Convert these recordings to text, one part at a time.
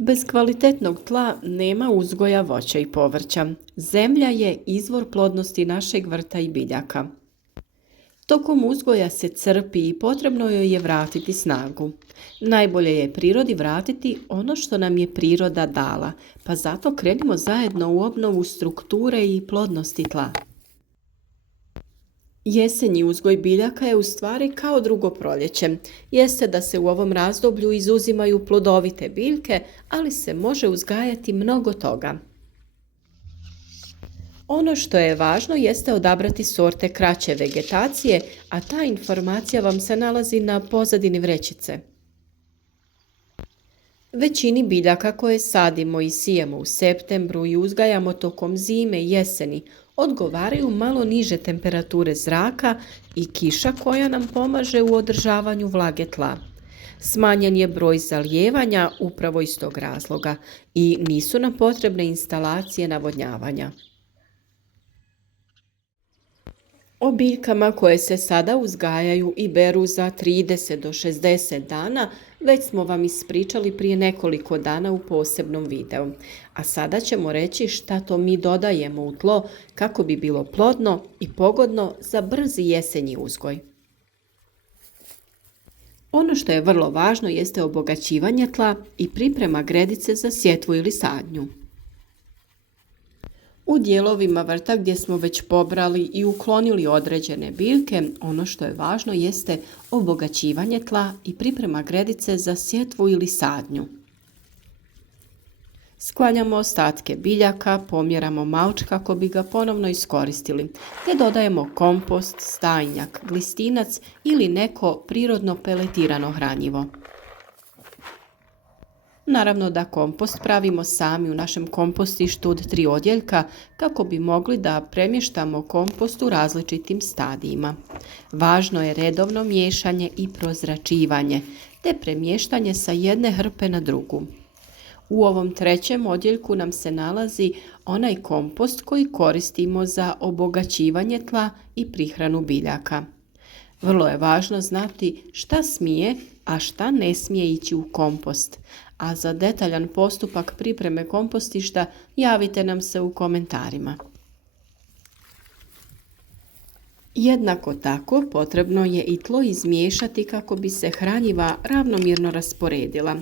Bez kvalitetnog tla nema uzgoja voća i povrća. Zemlja je izvor plodnosti našeg vrta i biljaka. Tokom uzgoja se crpi i potrebno joj je vratiti snagu. Najbolje je prirodi vratiti ono što nam je priroda dala, pa zato krenimo zajedno u obnovu strukture i plodnosti tla. Jesenji uzgoj biljaka je u stvari kao drugo proljeće. Jeste da se u ovom razdoblju izuzimaju plodovite biljke, ali se može uzgajati mnogo toga. Ono što je važno jeste odabrati sorte kraće vegetacije, a ta informacija vam se nalazi na pozadini vrećice. Većini biljaka koje sadimo i sijemo u septembru i uzgajamo tokom zime i jeseni odgovaraju malo niže temperature zraka i kiša koja nam pomaže u održavanju vlage tla. Smanjen je broj zalijevanja upravo iz tog razloga i nisu nam potrebne instalacije navodnjavanja. O biljkama koje se sada uzgajaju i beru za 30 do 60 dana već smo vam ispričali prije nekoliko dana u posebnom videu. A sada ćemo reći šta to mi dodajemo u tlo kako bi bilo plodno i pogodno za brzi jesenji uzgoj. Ono što je vrlo važno jeste obogaćivanje tla i priprema gredice za sjetvu ili sadnju. U dijelovima vrta gdje smo već pobrali i uklonili određene biljke, ono što je važno jeste obogaćivanje tla i priprema gredice za sjetvu ili sadnju. Sklanjamo ostatke biljaka, pomjeramo mauč kako bi ga ponovno iskoristili, te dodajemo kompost, stajnjak, glistinac ili neko prirodno peletirano hranjivo. Naravno da kompost pravimo sami u našem kompostištu od 3 odjeljka kako bi mogli da premještamo kompost u različitim stadijima. Važno je redovno miješanje i prozračivanje, te premještanje sa jedne hrpe na drugu. U ovom 3. odjeljku nam se nalazi onaj kompost koji koristimo za obogaćivanje tla i prihranu biljaka. Vrlo je važno znati šta smije, a šta ne smije ići u kompost. A za detaljan postupak pripreme kompostišta javite nam se u komentarima. Jednako tako potrebno je i tlo izmiješati kako bi se hranjiva ravnomjerno rasporedila.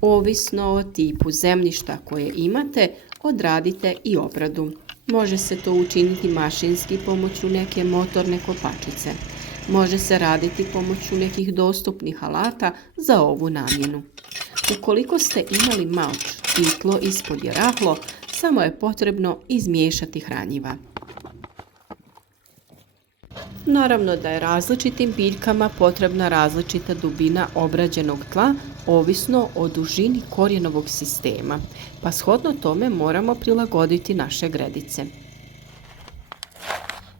Ovisno o tipu zemljišta koje imate, odradite i obradu. Može se to učiniti mašinski pomoću neke motorne kopačice. Može se raditi pomoću nekih dostupnih alata za ovu namjenu. Ukoliko ste imali mauč i tlo ispod je rahlo, samo je potrebno izmiješati hranjiva. Naravno da je različitim biljkama potrebna različita dubina obrađenog tla, ovisno o dužini korijenovog sistema, pa shodno tome moramo prilagoditi naše gredice.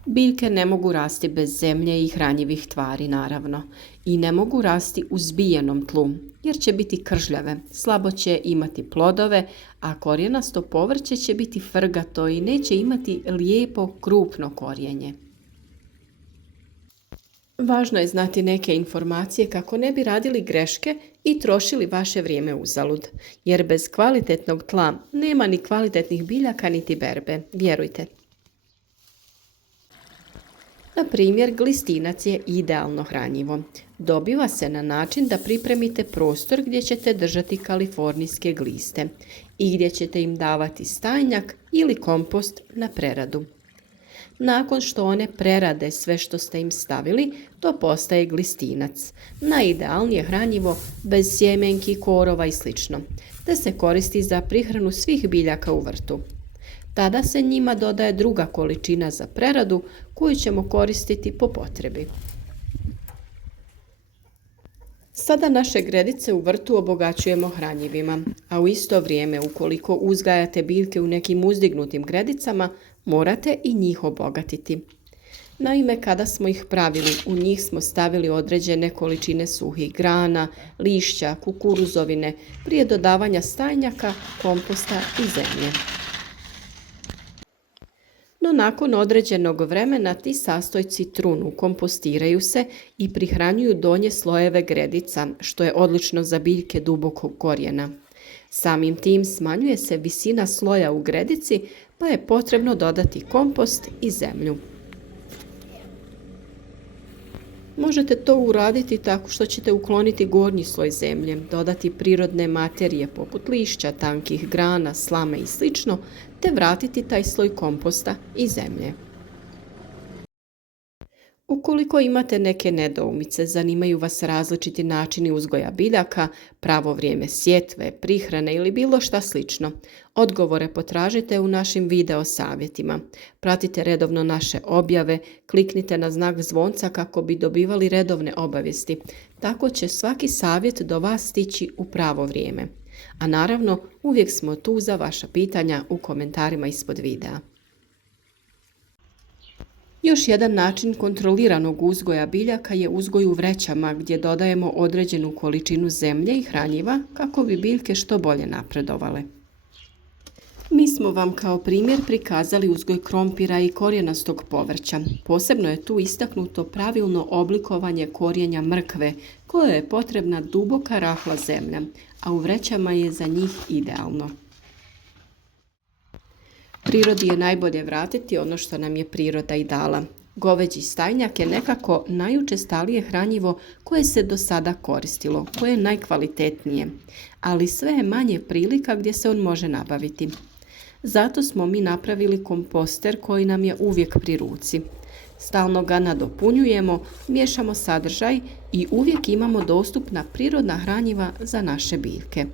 Biljke ne mogu rasti bez zemlje i hranjivih tvari, naravno, i ne mogu rasti u zbijenom tlu, jer će biti kržljave, slabo će imati plodove, a korijenasto povrće će biti frgato i neće imati lijepo, krupno korijenje. Važno je znati neke informacije kako ne bi radili greške i trošili vaše vrijeme uzalud, jer bez kvalitetnog tla nema ni kvalitetnih biljaka niti berbe, vjerujte. Na primjer, glistinac je idealno hranjivo. Dobiva se na način da pripremite prostor gdje ćete držati kalifornijske gliste i gdje ćete im davati stajnjak ili kompost na preradu. Nakon što one prerade sve što ste im stavili, to postaje glistinac. Najidealnije hranjivo bez sjemenki, korova i sl. Te se koristi za prihranu svih biljaka u vrtu. Tada se njima dodaje druga količina za preradu koju ćemo koristiti po potrebi. Sada naše gredice u vrtu obogaćujemo hranjivima, a u isto vrijeme ukoliko uzgajate biljke u nekim uzdignutim gredicama, morate i njih obogatiti. Naime, kada smo ih pravili, u njih smo stavili određene količine suhih grana, lišća, kukuruzovine, prije dodavanja stajnjaka, komposta i zemlje. No nakon određenog vremena ti sastojci trunu, kompostiraju se i prihranjuju donje slojeve gredica, što je odlično za biljke dubokog korijena. Samim tim smanjuje se visina sloja u gredici, pa je potrebno dodati kompost i zemlju. Možete to uraditi tako što ćete ukloniti gornji sloj zemlje, dodati prirodne materije poput lišća, tankih grana, slame i sl. Te vratiti taj sloj komposta i zemlje. Ukoliko imate neke nedoumice, zanimaju vas različiti načini uzgoja biljaka, pravo vrijeme sjetve, prihrane ili bilo šta slično, odgovore potražite u našim video savjetima. Pratite redovno naše objave, kliknite na znak zvonca kako bi dobivali redovne obavijesti. Tako će svaki savjet do vas stići u pravo vrijeme. A naravno, uvijek smo tu za vaša pitanja u komentarima ispod videa. Još jedan način kontroliranog uzgoja biljaka je uzgoj u vrećama gdje dodajemo određenu količinu zemlje i hranjiva kako bi biljke što bolje napredovale. Mi smo vam kao primjer prikazali uzgoj krompira i korijenastog povrća. Posebno je tu istaknuto pravilno oblikovanje korijenja mrkve kojoj je potrebna duboka rahla zemlja, a u vrećama je za njih idealno. Prirodi je najbolje vratiti ono što nam je priroda i dala. Goveđi stajnjak je nekako najučestalije hranjivo koje se do sada koristilo, koje je najkvalitetnije, ali sve je manje prilika gdje se on može nabaviti. Zato smo mi napravili komposter koji nam je uvijek pri ruci. Stalno ga nadopunjujemo, miješamo sadržaj i uvijek imamo dostupna prirodna hranjiva za naše biljke.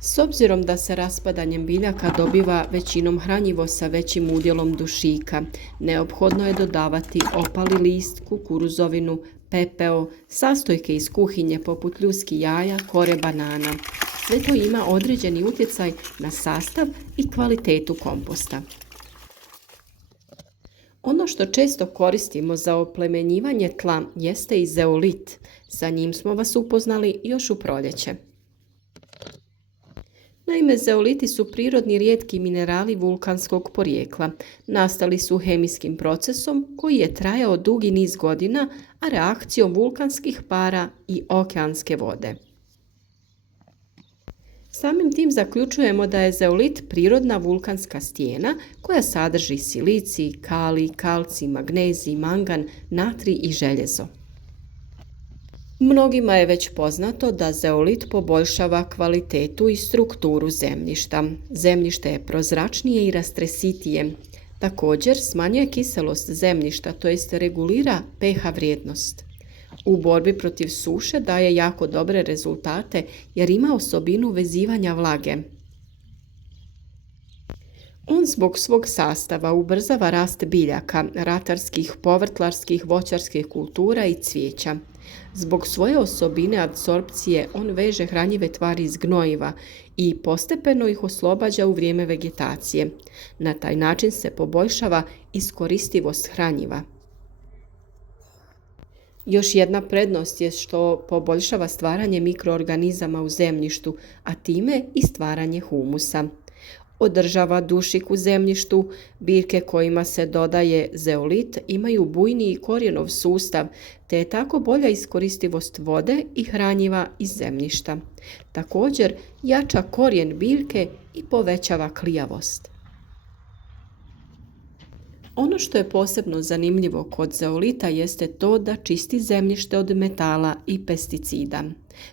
S obzirom da se raspadanjem biljaka dobiva većinom hranjivo sa većim udjelom dušika, neophodno je dodavati opali list, kukuruzovinu, pepeo, sastojke iz kuhinje poput ljuski jaja, kore banana. Sve to ima određeni utjecaj na sastav i kvalitetu komposta. Ono što često koristimo za oplemenjivanje tla jeste i zeolit. Sa njim smo vas upoznali još u proljeće. Naime, zeoliti su prirodni rijetki minerali vulkanskog porijekla. Nastali su hemijskim procesom koji je trajao dugi niz godina, a reakcijom vulkanskih para i okeanske vode. Samim tim zaključujemo da je zeolit prirodna vulkanska stijena koja sadrži silicij, kalij, kalcij, magnezij, mangan, natrij i željezo. Mnogima je već poznato da zeolit poboljšava kvalitetu i strukturu zemljišta. Zemljište je prozračnije i rastresitije. Također smanjuje kiselost zemljišta, to jest regulira pH vrijednost. U borbi protiv suše daje jako dobre rezultate jer ima osobinu vezivanja vlage. On zbog svog sastava ubrzava rast biljaka, ratarskih, povrtlarskih, voćarskih kultura i cvijeća. Zbog svoje osobine apsorpcije on veže hranjive tvari iz gnojiva i postepeno ih oslobađa u vrijeme vegetacije. Na taj način se poboljšava iskoristivost hranjiva. Još jedna prednost je što poboljšava stvaranje mikroorganizama u zemljištu, a time i stvaranje humusa. Održava dušik u zemljištu, biljke kojima se dodaje zeolit imaju bujniji korijenov sustav, te je tako bolja iskoristivost vode i hranjiva iz zemljišta. Također jača korijen biljke i povećava klijavost. Ono što je posebno zanimljivo kod zeolita jeste to da čisti zemljište od metala i pesticida.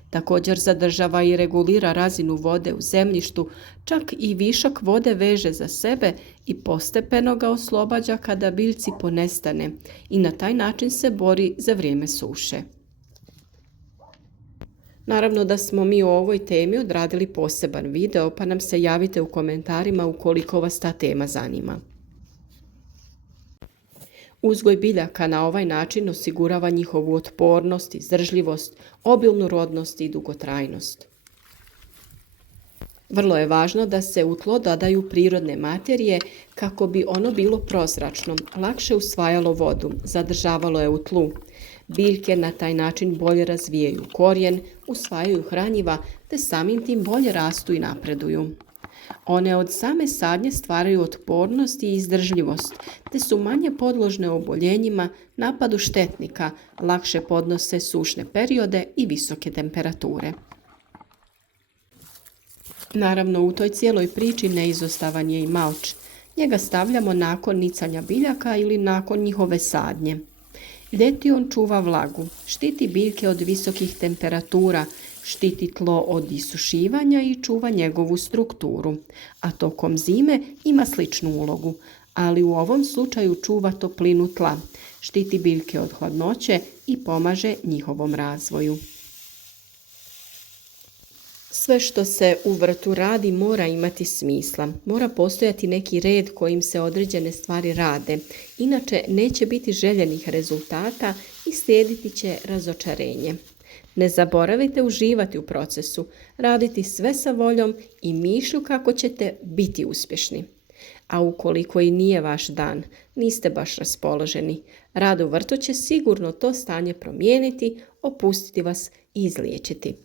Također zadržava i regulira razinu vode u zemljištu, čak i višak vode veže za sebe i postepeno ga oslobađa kada biljci ponestane i na taj način se bori za vrijeme suše. Naravno da smo mi o ovoj temi odradili poseban video, pa nam se javite u komentarima ukoliko vas ta tema zanima. Uzgoj biljaka na ovaj način osigurava njihovu otpornost, izdržljivost, obilnu rodnost i dugotrajnost. Vrlo je važno da se u tlo dodaju prirodne materije kako bi ono bilo prozračno, lakše usvajalo vodu, zadržavalo je u tlu. Biljke na taj način bolje razvijaju korijen, usvajaju hranjiva te samim tim bolje rastu i napreduju. One od same sadnje stvaraju otpornost i izdržljivost, te su manje podložne oboljenjima, napadu štetnika, lakše podnose sušne periode i visoke temperature. Naravno, u toj cijeloj priči neizostavan je i malč. Njega stavljamo nakon nicanja biljaka ili nakon njihove sadnje. Ljeti on čuva vlagu, štiti biljke od visokih temperatura, štiti tlo od isušivanja i čuva njegovu strukturu, a tokom zime ima sličnu ulogu, ali u ovom slučaju čuva toplinu tla, štiti biljke od hladnoće i pomaže njihovom razvoju. Sve što se u vrtu radi mora imati smisla, mora postojati neki red kojim se određene stvari rade, inače neće biti željenih rezultata i slijediti će razočarenje. Ne zaboravite uživati u procesu, raditi sve sa voljom i mišlju kako ćete biti uspješni. A ukoliko i nije vaš dan, niste baš raspoloženi, rad u vrtu će sigurno to stanje promijeniti, opustiti vas i izliječiti.